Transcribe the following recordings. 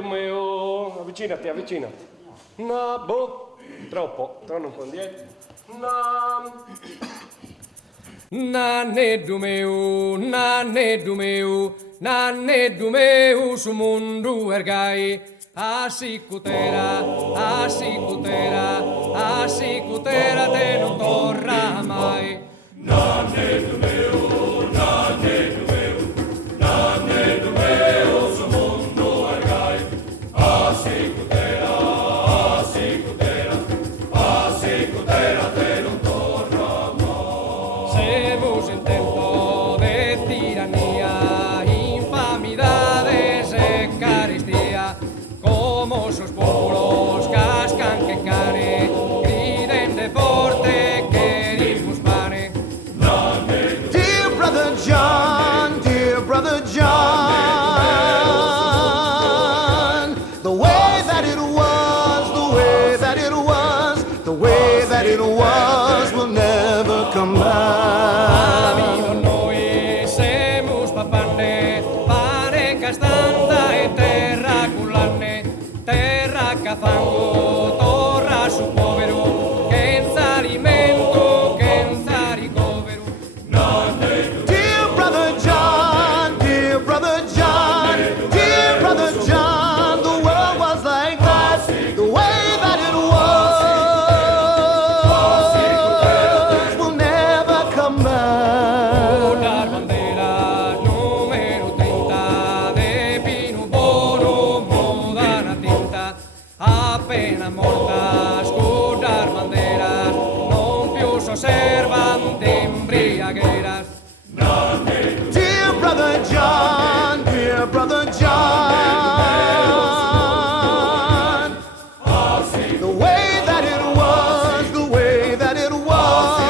mio. Avvicinati, avvicinati. No, boh, troppo, torna un po' indietro. No. Naneddu meu, su mundu ergai. Asikutera, te non torra mai. Naneddu meu, su mundu ergai. Asikutera, te non torra mai. Semus en tempo de tiranía, infamidades e carestía, como sus puros cascan que cane, griden de forte querimos pane. Dear brother John, the way that it was, will never come back. Amigo noi semus papanne, pane castanta e terra cullanne, terra cafango, torra su povero, che alimento, che ricovero. Dear brother John, the world was like that, the way that it was will never come back. Dar bandera numero 30 de Pino Bono, moda na tinta, appena morta scudar banderas, non più s'osservan de embriagueras. Dear brother John, the way that it was,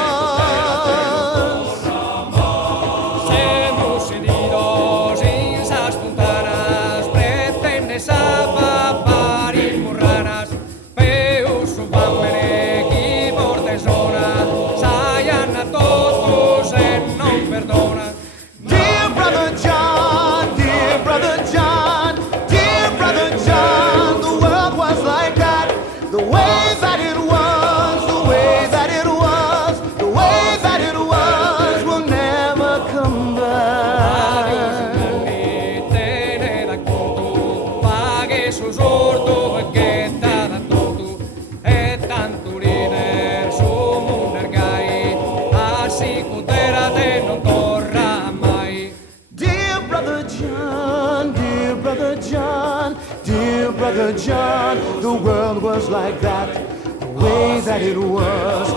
Semus heridos en esas puntanas, pretendes a papar y murranas, peu subamene qui por zona, sayan a todos e non perdona. Dear brother John, the world was like that, the way that it was, will never come Adiós, back. Nanni, tened a conto, paghe su sordo e che t'ha da tutto, e tanto ridere su mundergai, a sicutera te non torra mai. Dear brother John, the world was like that, the way that it was,